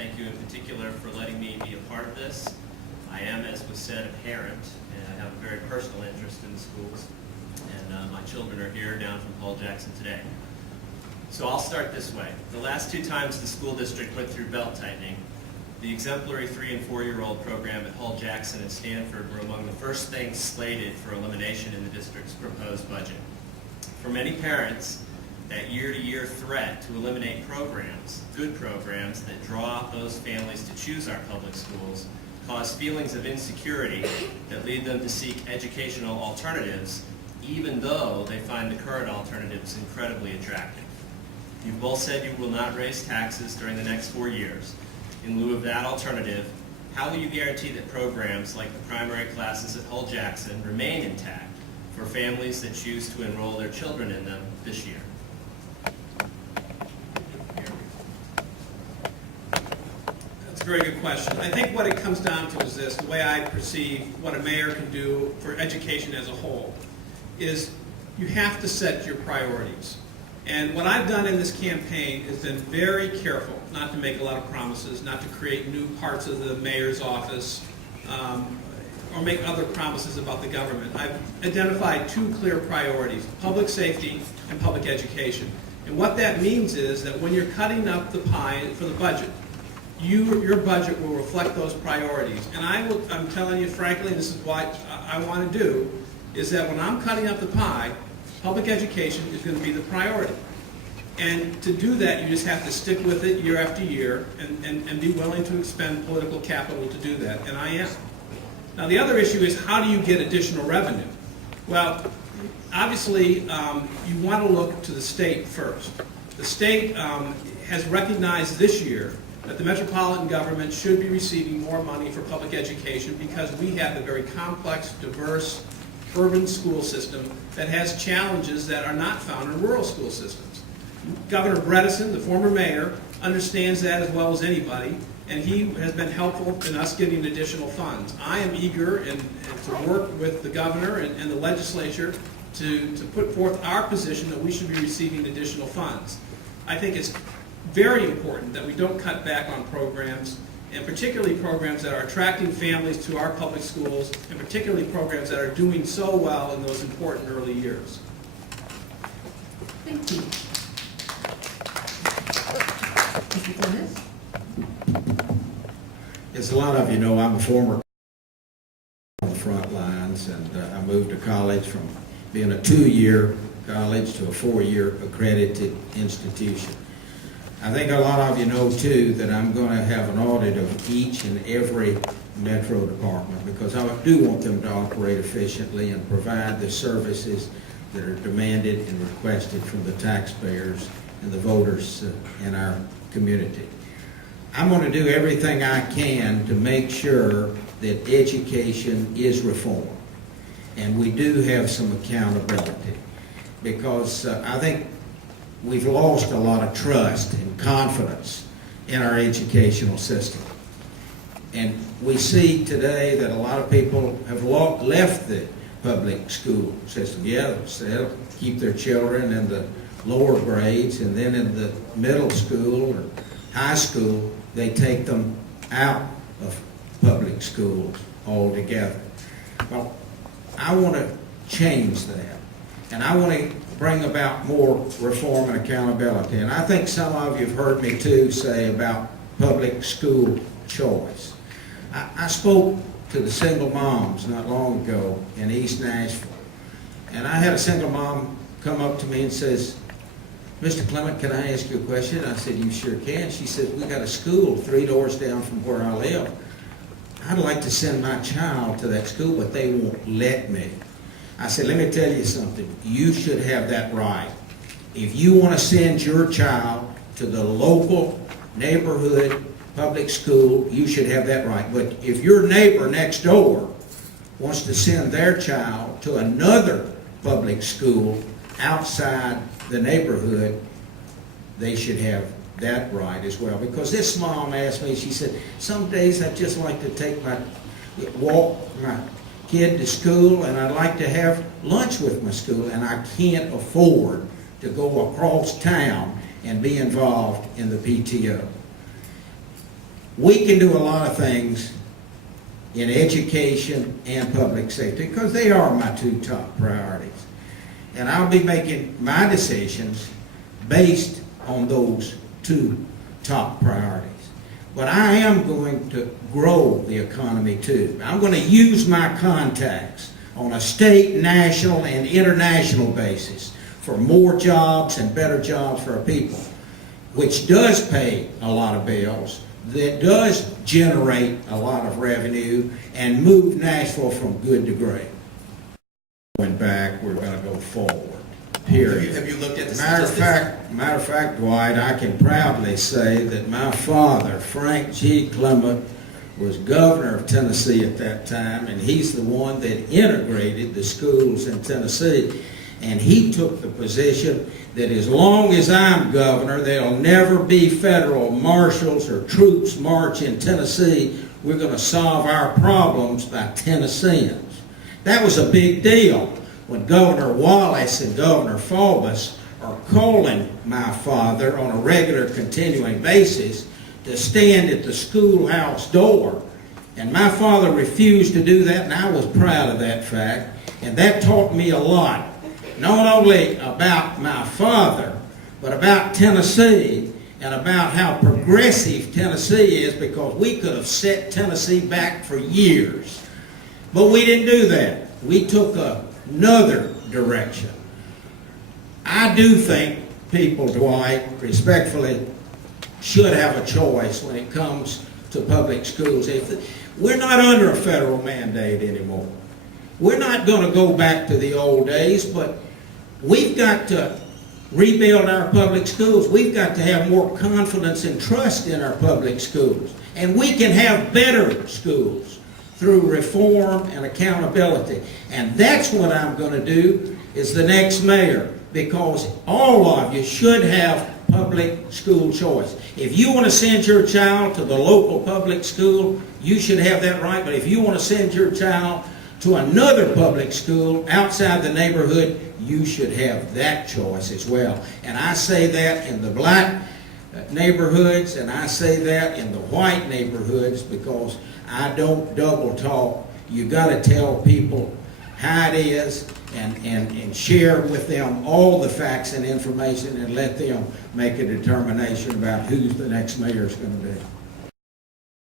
thank you in particular for letting me be a part of this. I am, as was said, a parent, and I have a very personal interest in the schools. And my children are here down from Paul Jackson today. So I'll start this way. The last 2 times the school district went through belt tightening, the exemplary 3- and 4-year-old program at Paul Jackson and Stanford were among the first things slated for elimination in the district's proposed budget. For many parents, that year-to-year threat to eliminate programs, good programs, that draw those families to choose our public schools cause feelings of insecurity that lead them to seek educational alternatives, even though they find the current alternatives incredibly attractive. You've both said you will not raise taxes during the next 4 years. In lieu of that alternative, how will you guarantee that programs like the primary classes at Hull Jackson remain intact for families that choose to enroll their children in them this year? That's a very good question. I think what it comes down to is this: the way I perceive what a mayor can do for education as a whole is you have to set your priorities. And what I've done in this campaign is been very careful not to make a lot of promises, not to create new parts of the mayor's office, or make other promises about the government. I've identified 2 clear priorities: public safety and public education. And what that means is that when you're cutting up the pie for the budget, your budget will reflect those priorities. And I'm telling you frankly, this is what I want to do, is that when I'm cutting up the pie, public education is going to be the priority. And to do that, you just have to stick with it year after year and be willing to expend political capital to do that, and I am. Now the other issue is, how do you get additional revenue? Well, obviously you want to look to the state first. The state has recognized this year that the metropolitan government should be receiving more money for public education because we have a very complex, diverse, urban school system that has challenges that are not found in rural school systems. Governor Bredesen, the former mayor, understands that as well as anybody, and he has been helpful in us getting additional funds. I am eager and to work with the governor and the legislature to put forth our position that we should be receiving additional funds. I think it's very important that we don't cut back on programs, and particularly programs that are attracting families to our public schools, and particularly programs that are doing so well in those important early years. Thank you. Mr. Dennis? As a lot of you know, I'm a former on the front lines, and I moved to college from being a 2-year college to a 4-year accredited institution. I think a lot of you know, too, that I'm going to have an audit of each and every metro department because I do want them to operate efficiently and provide the services that are demanded and requested from the taxpayers and the voters in our community. I'm going to do everything I can to make sure that education is reformed, and we do have some accountability because I think we've lost a lot of trust and confidence in our educational system. And we see today that a lot of people have left the public school system. Yeah, they'll keep their children in the lower grades, and then in the middle school or high school, they take them out of public schools altogether. Well, I want to change that, and I want to bring about more reform and accountability. And I think some of you have heard me too say about public school choice. I spoke to the single moms not long ago in East Nashville, and I had a single mom come up to me and says, "Mr. Clement, can I ask you a question?" I said, "You sure can." She said, "We got a school 3 doors down from where I live. I'd like to send my child to that school, but they won't let me." I said, "Let me tell you something. You should have that right. If you want to send your child to the local neighborhood public school, you should have that right. But if your neighbor next door wants to send their child to another public school outside the neighborhood, they should have that right as well." Because this mom asked me, she said, "Some days I'd just like to walk my kid to school, and I'd like to have lunch with my school, and I can't afford to go across town and be involved in the PTO." we can do a lot of things in education and public safety, because they are my two top priorities. And I'll be making my decisions based on those two top priorities. But I am going to grow the economy too. I'm going to use my contacts on a state, national, and international basis for more jobs and better jobs for our people, which does pay a lot of bills, that does generate a lot of revenue, and move Nashville from good to great. Going back, we're going to go forward. Period. Have you looked at the Matter statistics? of fact, Dwight, I can proudly say that my father, Frank G. Clement, was governor of Tennessee at that time, and he's the one that integrated the schools in Tennessee. And he took the position that as long as I'm governor, there'll never be federal marshals or troops march in Tennessee. We're going to solve our problems by Tennesseans. That was a big deal. When Governor Wallace and Governor Faubus are calling my father on a regular continuing basis to stand at the schoolhouse door. And my father refused to do that, and I was proud of that fact. And that taught me a lot, not only about my father, but about Tennessee and about how progressive Tennessee is, because we could have set Tennessee back for years. But we didn't do that. We took another direction. I do think people, Dwight, respectfully, should have a choice when it comes to public schools. We're not under a federal mandate anymore. We're not going to go back to the old days, but we've got to rebuild our public schools. We've got to have more confidence and trust in our public schools. And we can have better schools through reform and accountability. And that's what I'm going to do as the next mayor, because all of you should have public school choice. If you want to send your child to the local public school, you should have that right. But if you want to send your child to another public school outside the neighborhood, you should have that choice as well. And I say that in the black neighborhoods, and I say that in the white neighborhoods, because I don't double talk. You got to tell people how it is and share with them all the facts and information and let them make a determination about who the next mayor is going to be.